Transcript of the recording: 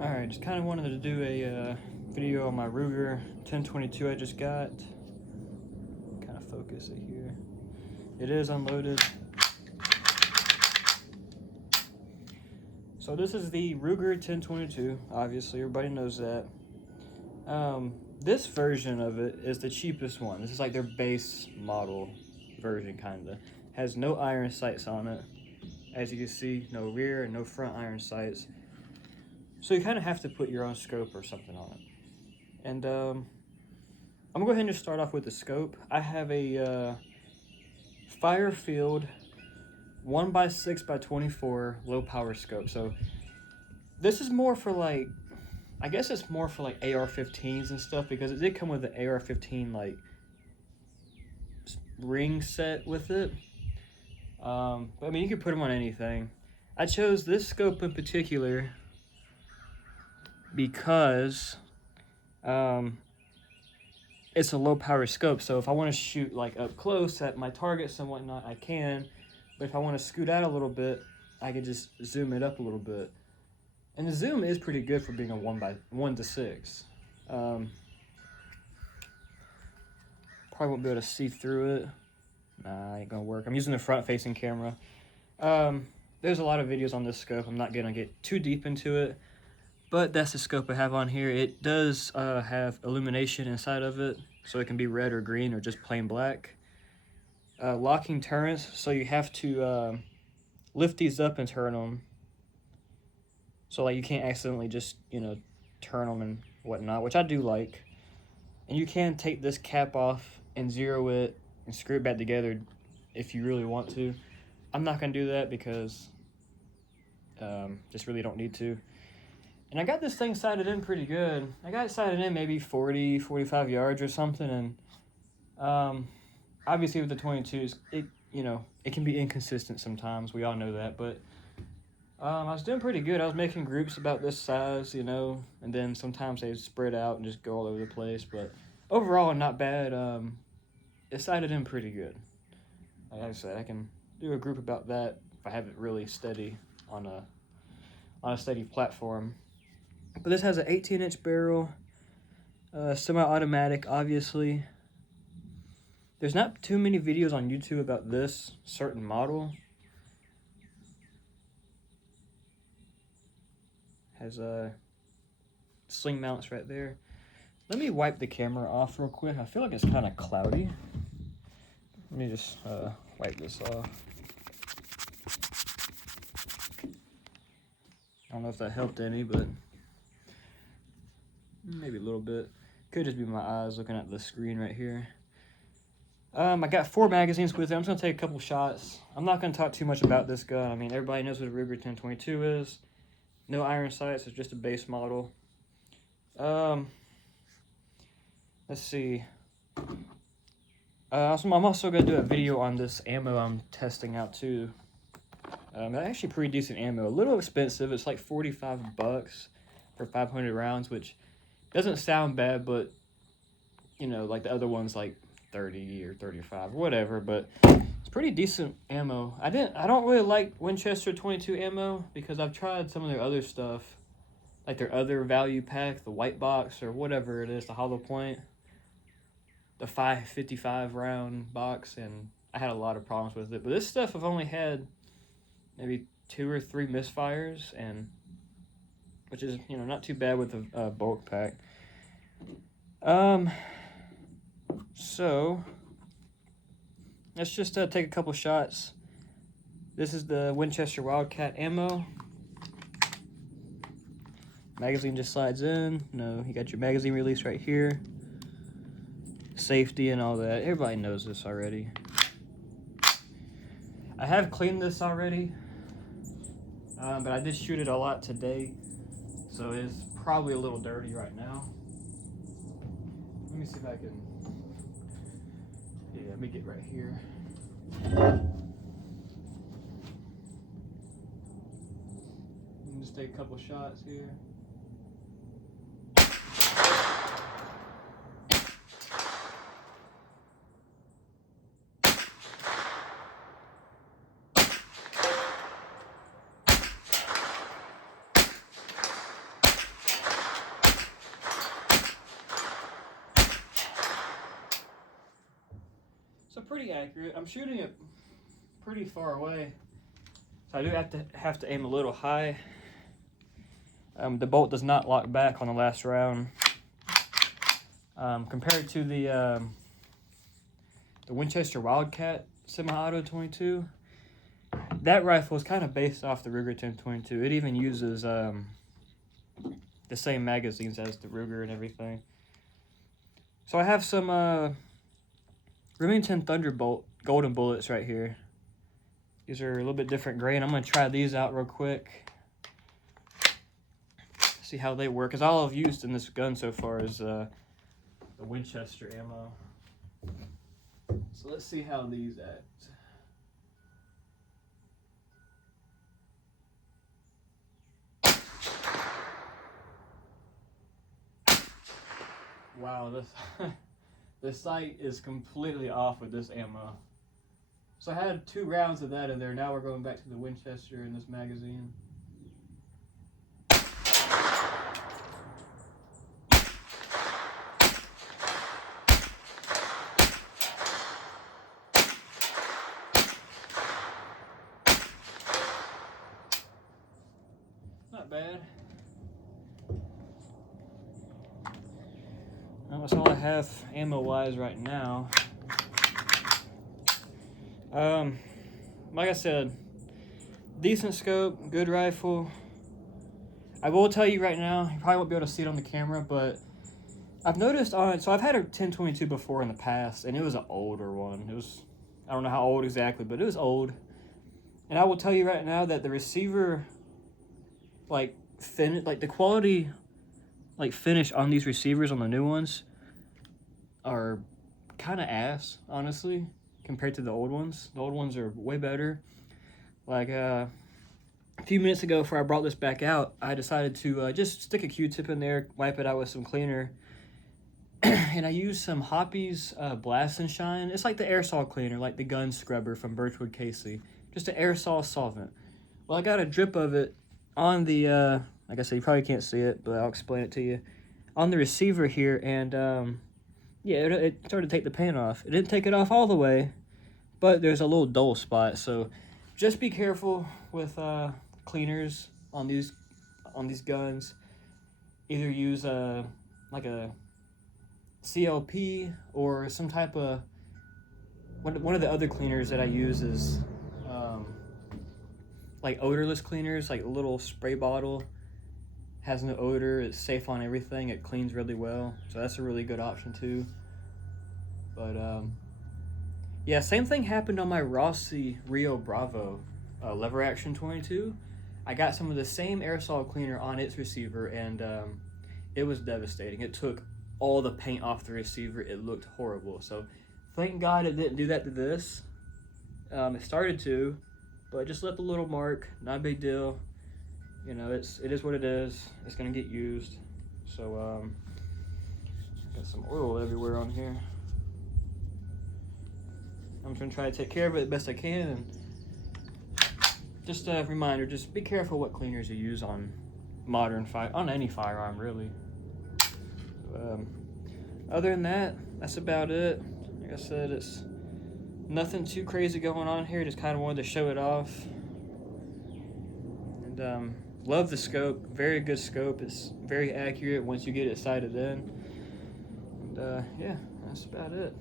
Alright, just kind of wanted to do a video on my Ruger 1022 I just got. Kind of focus it here. It is unloaded. So this is the Ruger 1022, obviously, everybody knows that. This version of it is the cheapest one. This is like their base model version, kinda. Has no iron sights on it. As you can see, no rear and no front iron sights. So you kind of have to put your own scope or something on it. And I'm gonna go ahead and just start off with the scope. I have a Firefield 1x6x24 low power scope. So this is more for like, I guess it's more for like AR-15s and stuff, because it did come with the AR-15 like ring set with it. But I mean, you could put them on anything. I chose this scope in particular because it's a low power scope. So if I want to shoot like up close at my targets and whatnot, I can. But if I want to scoot out a little bit, I can just zoom it up a little bit. And the zoom is pretty good for being a 1:6. Probably won't be able to see through it. Nah, ain't gonna work. I'm using the front-facing camera. There's a lot of videos on this scope. I'm not gonna get too deep into it, but that's the scope I have on here. It does have illumination inside of it, so it can be red or green or just plain black. Locking turns, so you have to lift these up and turn them. So like you can't accidentally just, turn them and whatnot, which I do like. And you can take this cap off and zero it and screw it back together if you really want to. I'm not gonna do that because just really don't need to. And I got this thing sighted in pretty good. I got it sighted in maybe 40, 45 yards or something. And obviously with the 22s, it can be inconsistent sometimes. We all know that, but I was doing pretty good. I was making groups about this size, and then sometimes they spread out and just go all over the place. But overall, not bad. It sighted in pretty good. Like I said, I can do a group about that if I have it really steady on a steady platform. But this has an 18-inch barrel, semi-automatic, obviously. There's not too many videos on YouTube about this certain model. Has sling mounts right there. Let me wipe the camera off real quick. I feel like it's kind of cloudy. Let me just wipe this off. I don't know if that helped any, but maybe a little bit. Could just be my eyes looking at the screen right here. I got 4 magazines with it. I'm just gonna take a couple shots. I'm not gonna talk too much about this gun. I mean, everybody knows what a Ruger 1022 is. No iron sights, it's just a base model. Let's see. I'm also gonna do a video on this ammo I'm testing out too. Actually pretty decent ammo. A little expensive. It's like 45 bucks for 500 rounds, which doesn't sound bad, but like the other ones like 30 or 35, whatever. But it's pretty decent ammo. I don't really like Winchester 22 ammo because I've tried some of their other stuff, like their other value pack, the white box or whatever it is, the hollow point, the 555 round box, and I had a lot of problems with it. But this stuff I've only had maybe 2 or 3 misfires, and which is not too bad with a bulk pack. So let's just take a couple shots. This is the Winchester Wildcat ammo. Magazine just slides in. You got your magazine release right here. Safety and all that. Everybody knows this already. I have cleaned this already, but I did shoot it a lot today, so it's probably a little dirty right now. Let me see if I can. Yeah, let me get right here. Let me just take a couple shots here. pretty accurate. I'm shooting it pretty far away, so I do have to aim a little high. The bolt does not lock back on the last round. Compared to the Winchester Wildcat semi-auto 22, that rifle is kind of based off the Ruger 1022. It even uses the same magazines as the Ruger and everything. So I have some Remington Thunderbolt golden bullets right here. These are a little bit different grain. I'm going to try these out real quick. See how they work, because all I've used in this gun so far is the Winchester ammo. So let's see how these act. Wow, this the sight is completely off with this ammo. So I had 2 rounds of that in there. Now we're going back to the Winchester in this magazine. Not bad. Well, that's all I have ammo-wise right now. Like I said, decent scope, good rifle. I will tell you right now, you probably won't be able to see it on the camera, but I've noticed so I've had a 1022 before in the past, and it was an older one. It was, I don't know how old exactly, but it was old. And I will tell you right now that the receiver, like the quality, like finish on these receivers on the new ones are kind of ass, honestly, compared to the old ones. The old ones are way better. Like a few minutes ago, before I brought this back out, I decided to just stick a Q-tip in there, wipe it out with some cleaner, and I used some Hoppy's Blast and Shine. It's like the aerosol cleaner, like the gun scrubber from FirstShoot-KG, just an aerosol solvent. Well, I got a drip of it on the, like I said, you probably can't see it, but I'll explain it to you, on the receiver here, and yeah, it started to take the paint off. It didn't take it off all the way, but there's a little dull spot, so just be careful with cleaners on these guns. Either use like a CLP or some type of one of the other cleaners that I use is like odorless cleaners, like a little spray bottle, has no odor, it's safe on everything, it cleans really well, so that's a really good option too. But yeah, same thing happened on my Rossi Rio Bravo lever action 22. I got some of the same aerosol cleaner on its receiver, and it was devastating. It took all the paint off the receiver. It looked horrible. So thank God it didn't do that to this. It started to, but just left a little mark. Not a big deal. You know, it is what it is. It's gonna get used. So got some oil everywhere on here. I'm gonna try to take care of it the best I can, and just a reminder, just be careful what cleaners you use on on any firearm, really. Other than that, that's about it. Like I said, it's nothing too crazy going on here, just kind of wanted to show it off. And love the scope, very good scope. It's very accurate once you get it sighted in. And yeah, that's about it.